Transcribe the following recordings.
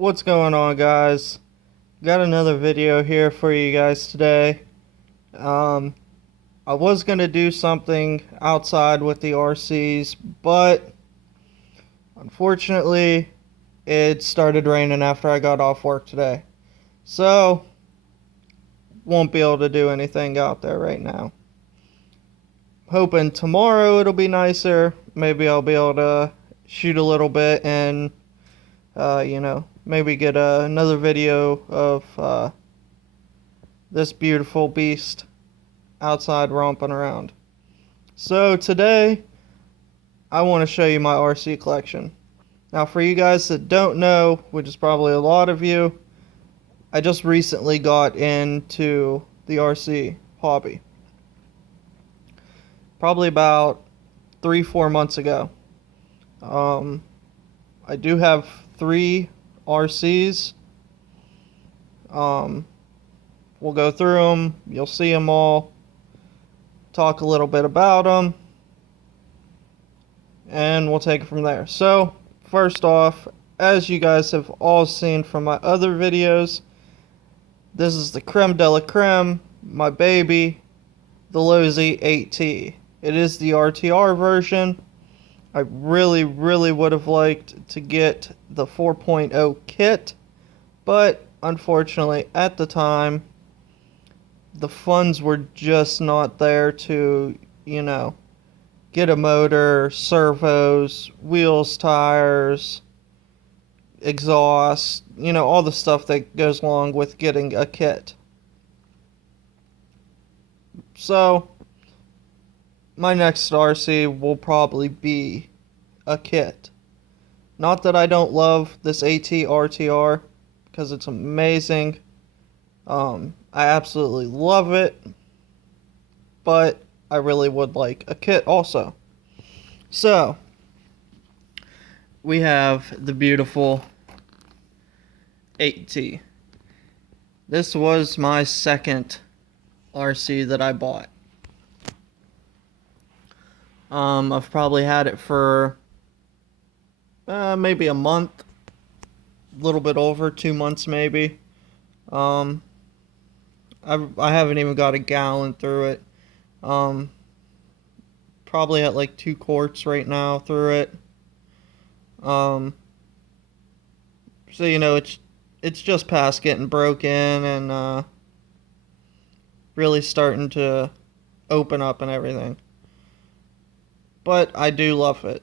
What's going on, guys? Got another video here for you guys today. Um, I was gonna do something outside with the RCs, but unfortunately, it started raining after I got off work today. So, won't be able to do anything out there right now. Hoping tomorrow it'll be nicer. Maybe I'll be able to shoot a little bit and, maybe get another video of this beautiful beast outside romping around. So today, I want to show you my RC collection. Now, for you guys that don't know, which is probably a lot of you, I just recently got into the RC hobby. Probably about 3-4 months ago. I do have 3 RCs. We'll go through them. You'll see them all. Talk a little bit about them. And we'll take it from there. So, first off, as you guys have all seen from my other videos, this is the creme de la creme, my baby, the Losi 8T. It is the RTR version. I really would have liked to get the 4.0 kit, but unfortunately at the time, the funds were just not there to, get a motor, servos, wheels, tires, exhaust, all the stuff that goes along with getting a kit. So, my next RC will probably be a kit. Not that I don't love this AT RTR, because it's amazing. I absolutely love it, but I really would like a kit also. So, we have the beautiful 8T. This was my second RC that I bought. I've probably had it for maybe a month, a little bit over 2 months maybe. I haven't even got a gallon through it. Probably at like 2 quarts right now through it. So it's just past getting broken and really starting to open up and everything. But I do love it.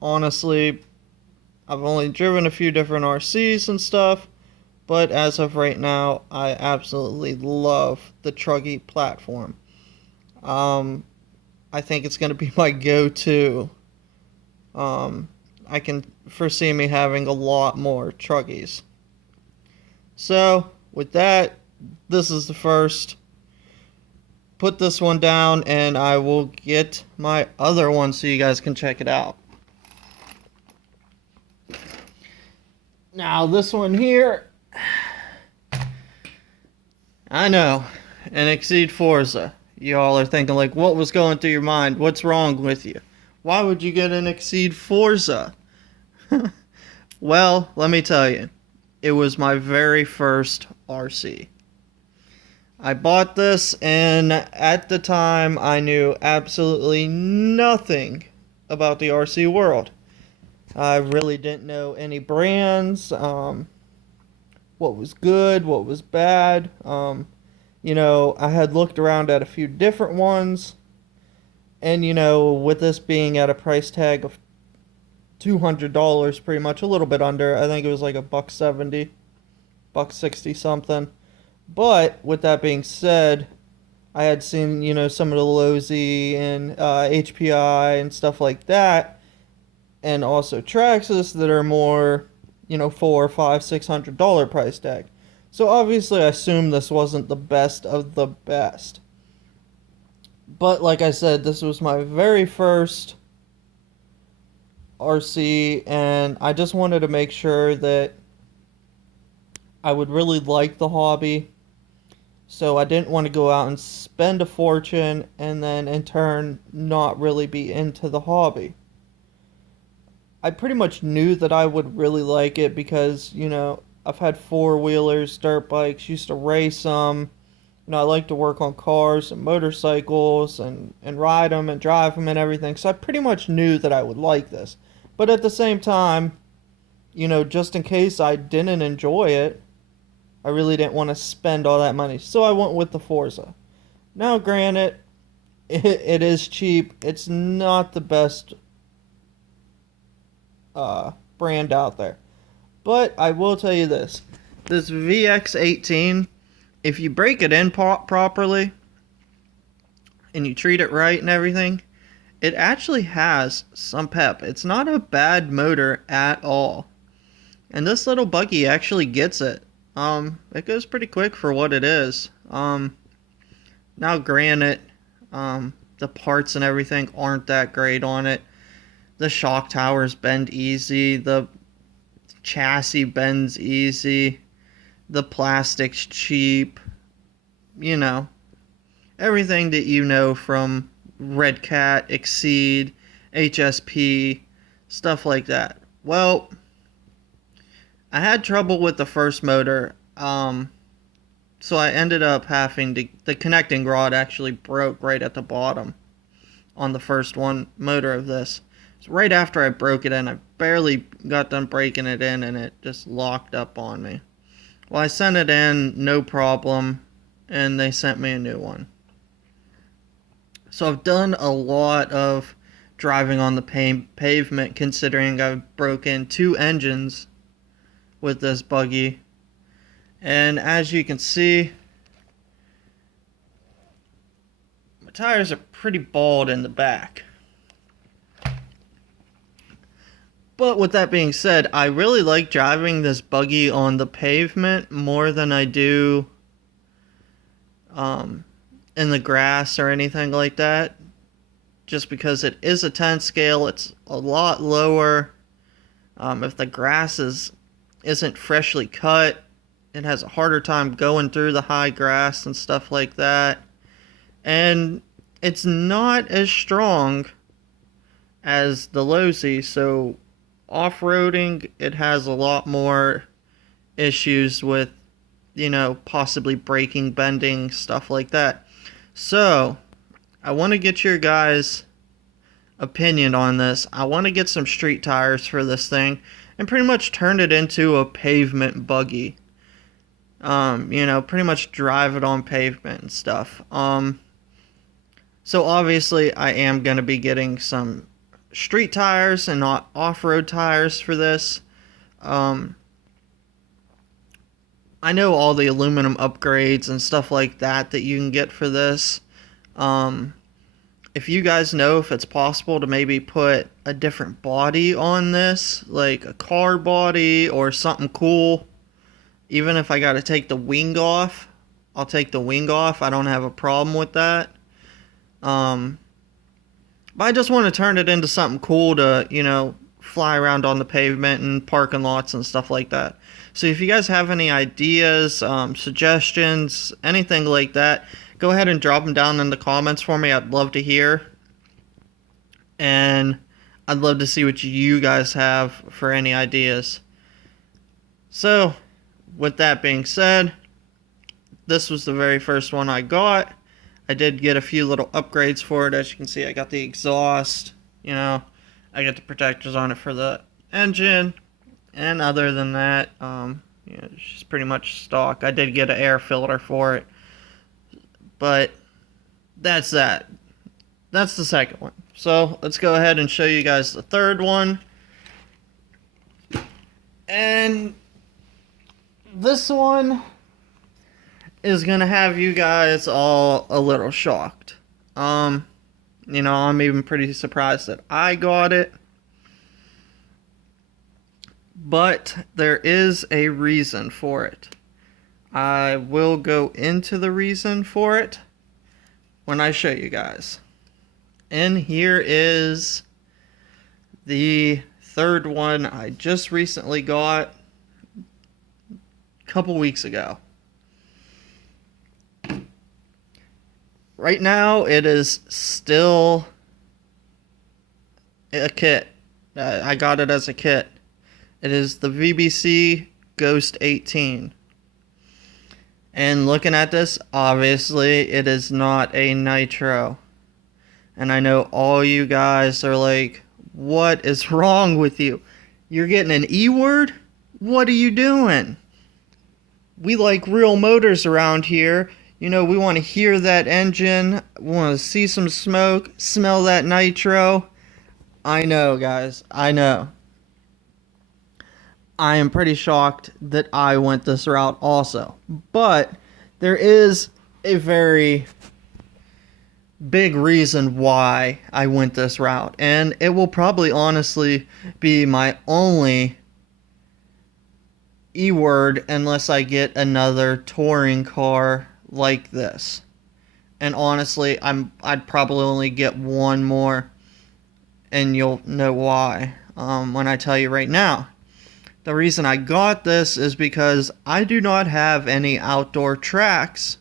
Honestly, I've only driven a few different RCs and stuff, but as of right now, I absolutely love the Truggy platform. I think it's going to be my go-to. I can foresee me having a lot more Truggies. So, with that, this is the first. Put this one down and I will get my other one so you guys can check it out. Now, this one here, I know, an Exceed Forza. Y'all are thinking like, what was going through your mind? What's wrong with you? Why would you get an Exceed Forza? Well, let me tell you, it was my very first RC. I bought this, and at the time, I knew absolutely nothing about the RC world. I really didn't know any brands, what was good, what was bad. I had looked around at a few different ones, and, with this being at a price tag of $200, pretty much, a little bit under, I think it was like $170, $160 something. But with that being said, I had seen, some of the Losi and HPI and stuff like that, and also Traxxas that are more, $400, $500, $600 price tag. So obviously, I assumed this wasn't the best of the best. But like I said, this was my very first RC, and I just wanted to make sure that I would really like the hobby. So I didn't want to go out and spend a fortune and then in turn not really be into the hobby. I pretty much knew that I would really like it because, I've had four-wheelers, dirt bikes, used to race them. I like to work on cars and motorcycles and ride them and drive them and everything. So I pretty much knew that I would like this. But at the same time, just in case I didn't enjoy it, I really didn't want to spend all that money. So I went with the Forza. Now, granted, it is cheap. It's not the best brand out there. But I will tell you this. This VX18, if you break it in properly and you treat it right and everything, it actually has some pep. It's not a bad motor at all. And this little buggy actually gets it. It goes pretty quick for what it is. Now granted, the parts and everything aren't that great on it. The shock towers bend easy. The chassis bends easy. The plastic's cheap. Everything that you know from Red Cat, Exceed, HSP, stuff like that. Well, I had trouble with the first motor, so I ended up having to, the connecting rod actually broke right at the bottom on the first motor of this. So right after I broke it in, I barely got done breaking it in and it just locked up on me. Well, I sent it in, no problem, and they sent me a new one. So I've done a lot of driving on the pavement, considering I've broken 2 engines with this buggy. And as you can see, my tires are pretty bald in the back. But with that being said, I really like driving this buggy on the pavement more than I do in the grass or anything like that. Just because it is a 10 scale, it's a lot lower. If the grass isn't freshly cut, it has a harder time going through the high grass and stuff like that. And it's not as strong as the Losi, so off-roading, it has a lot more issues with, possibly braking, bending, stuff like that. So, I want to get your guys' opinion on this. I want to get some street tires for this thing and pretty much turn it into a pavement buggy. Pretty much drive it on pavement and stuff. So obviously I am going to be getting some street tires and not off-road tires for this. I know all the aluminum upgrades and stuff like that you can get for this. If you guys know if it's possible to maybe put a different body on this, like a car body or something cool, even if I got to take the wing off, I'll take the wing off. I don't have a problem with that. But I just want to turn it into something cool to, fly around on the pavement and parking lots and stuff like that. So if you guys have any ideas, suggestions, anything like that, go ahead and drop them down in the comments for me. I'd love to hear. And I'd love to see what you guys have for any ideas. So, with that being said, this was the very first one I got. I did get a few little upgrades for it. As you can see, I got the exhaust, I got the protectors on it for the engine. And other than that, it's just pretty much stock. I did get an air filter for it. But that's that. That's the second one. So let's go ahead and show you guys the third one. And this one is going to have you guys all a little shocked. I'm even pretty surprised that I got it. But there is a reason for it. I will go into the reason for it when I show you guys. And here is the third one I just recently got a couple weeks ago. Right now it is still a kit. I got it as a kit. It is the VBC Ghost 18. And looking at this, obviously it is not a nitro. And I know all you guys are like, what is wrong with you? You're getting an E-word? What are you doing? We like real motors around here. You know, we want to hear that engine. We want to see some smoke, smell that nitro. I know, guys. I know. I am pretty shocked that I went this route also. But there is a very big reason why I went this route. And it will probably honestly be my only E-word unless I get another touring car like this. And honestly, I'd probably only get one more, and you'll know why when I tell you right now. The reason I got this is because I do not have any outdoor tracks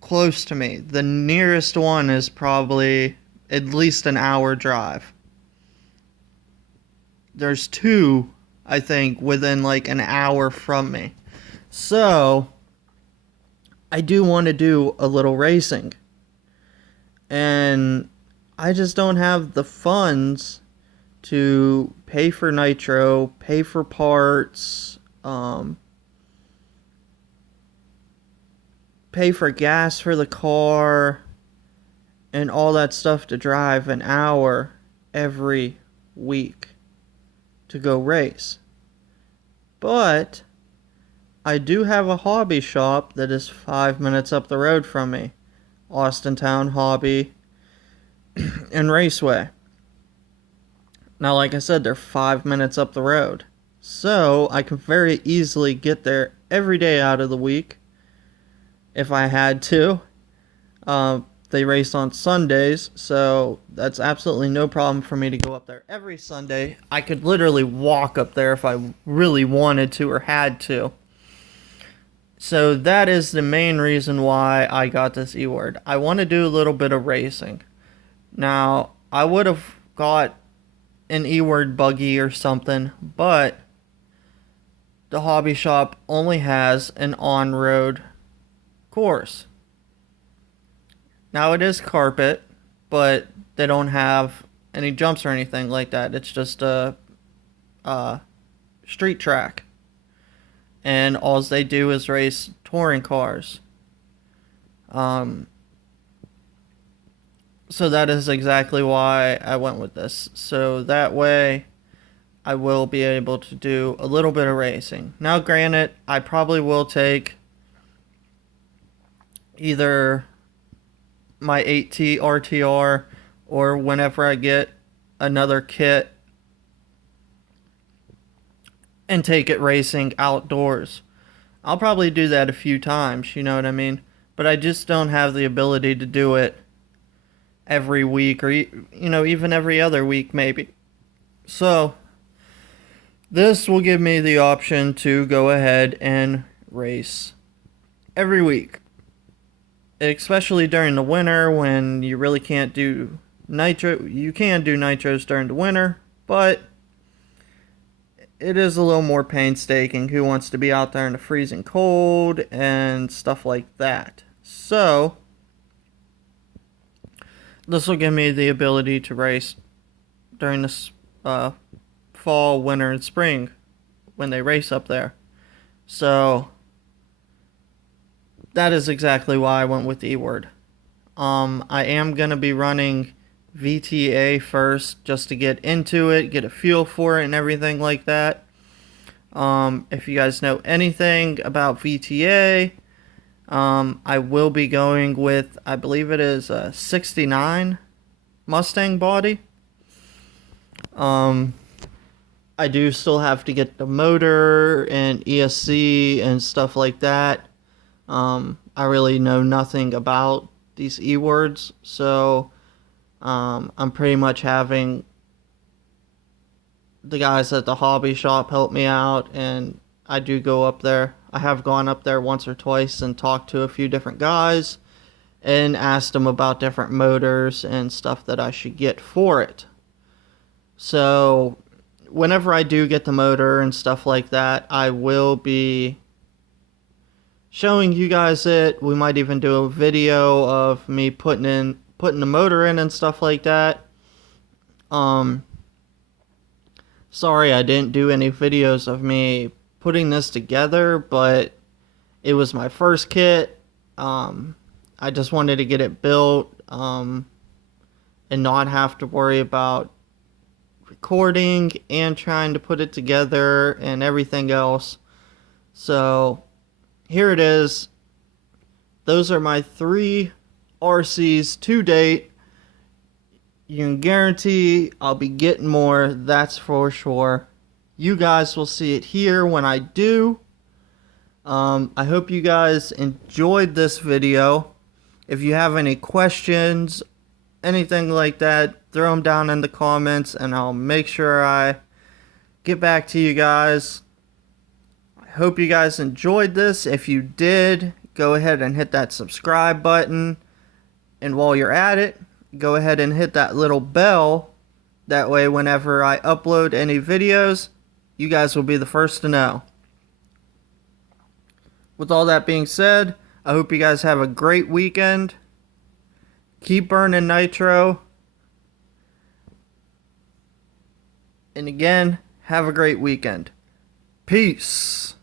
close to me. The nearest one is probably at least an hour drive. There's two, I think, within like an hour from me. So I do want to do a little racing. And I just don't have the funds to pay for nitro, pay for parts, pay for gas for the car, and all that stuff to drive an hour every week to go race. But I do have a hobby shop that is 5 minutes up the road from me. Austintown Hobby and Raceway. Now, like I said, they're 5 minutes up the road. So I can very easily get there every day out of the week if I had to. They race on Sundays, so that's absolutely no problem for me to go up there every Sunday. I could literally walk up there if I really wanted to or had to. So that is the main reason why I got this E-word. I want to do a little bit of racing. Now, I would have got an E-word buggy or something, but the hobby shop only has an on-road course. Now, it is carpet, but they don't have any jumps or anything like that. It's just a street track. And all they do is race touring cars. So that is exactly why I went with this. So that way I will be able to do a little bit of racing. Now, granted, I probably will take either my 8T RTR or whenever I get another kit and take it racing outdoors. I'll probably do that a few times, you know what I mean? But I just don't have the ability to do it every week or, even every other week maybe. So this will give me the option to go ahead and race every week. Especially during the winter when you really can't do nitro. You can do nitros during the winter, but it is a little more painstaking. Who wants to be out there in the freezing cold and stuff like that? So this will give me the ability to race during this fall, winter, and spring when they race up there. So that is exactly why I went with the E-word. I am going to be running VTA first just to get into it, get a feel for it and everything like that. If you guys know anything about VTA, I will be going with, I believe it is a 69 Mustang body. I do still have to get the motor and ESC and stuff like that. I really know nothing about these E-words, so I'm pretty much having the guys at the hobby shop help me out, and I do go up there. I have gone up there once or twice and talked to a few different guys and asked them about different motors and stuff that I should get for it. So whenever I do get the motor and stuff like that, I will be showing you guys it. We might even do a video of me putting the motor in and stuff like that. Sorry I didn't do any videos of me putting this together, but it was my first kit. I just wanted to get it built, and not have to worry about recording and trying to put it together and everything else. So here it is. Those are my 3 RCs to date. You can guarantee I'll be getting more, that's for sure. You guys will see it here when I do. I hope you guys enjoyed this video. If you have any questions, anything like that, throw them down in the comments and I'll make sure I get back to you guys. I hope you guys enjoyed this. If you did, go ahead and hit that subscribe button. And while you're at it, go ahead and hit that little bell. That way whenever I upload any videos, you guys will be the first to know. With all that being said, I hope you guys have a great weekend. Keep burning nitro. And again, have a great weekend. Peace.